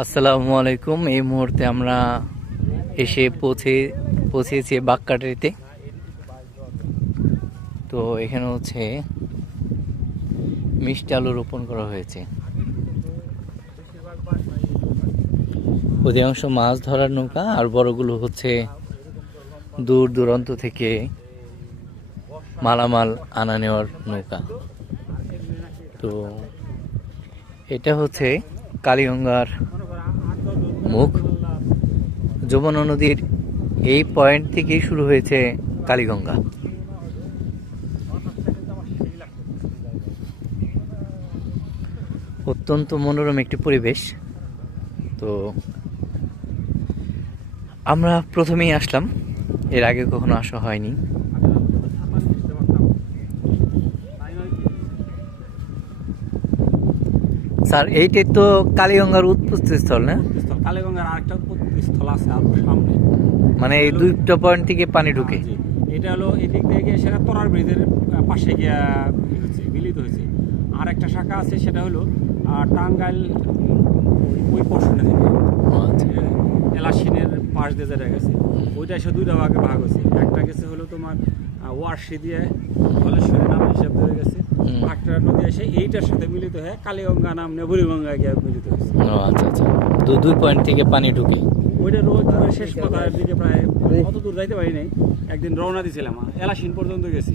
আসসালামু আলাইকুম। এই মুহূর্তে আমরা এসে পৌঁছেছি বাক্কাটারিতে। তো এখানে হচ্ছে মিষ্টি আলু রোপণ করা হয়েছে। অধিকাংশ মাছ ধরার নৌকা, আর বড়গুলো হচ্ছে দূর দূরান্ত থেকে মালামাল আনা নেওয়ার নৌকা। তো এটা হচ্ছে কালীগঙ্গার মুখ। যমুনা নদীর এই পয়েন্ট থেকেই শুরু হয়েছে কালীগঙ্গা। অত্যন্ত মনোরম একটি পরিবেশ। তো আমরা প্রথমেই আসলাম, এর আগে কখনো আসা হয়নি। স্যার, এইটাই তো কালীগঙ্গার উৎপত্তি স্থল, না? কালীগঙ্গার আরেকটা উৎপত্তি স্থল আছে আর সামনে, মানে এই দুইটা পয়েন্ট থেকে পানি ঢুকে। এটা হলো এদিক দিয়ে গিয়ে সেটা তোরার ব্রিজের পাশে গিয়ে মিলিত হয়েছে। আর একটা শাখা আছে, সেটা হলো টাঙ্গাইল ওই পর্ষণে থেকে এলাসিনের পাশ দিয়ে যেটা গেছে, ওইটা এসে দুইটা ভাগে ভাগ হয়েছে। একটা গেছে হলো তোমার ওয়ার্সি দিয়ে ধলেশ্বরী নাম হিসাব ধরে গেছে, একটা নদী এসে এইটার সাথে মিলিত হয়ে কালীগঙ্গা নাম নিয়ে বুড়িগঙ্গা গিয়ে মিলিত হয়েছে। আচ্ছা আচ্ছা, দুই পয়েন্ট থেকে পানি ঢুকে। ওইটা রোজ শেষ কথার দিকে প্রায় অত দূর যাইতে পারি নাই। একদিন রওনা দিয়েছিলাম, এলাসিন পর্যন্ত গেছি।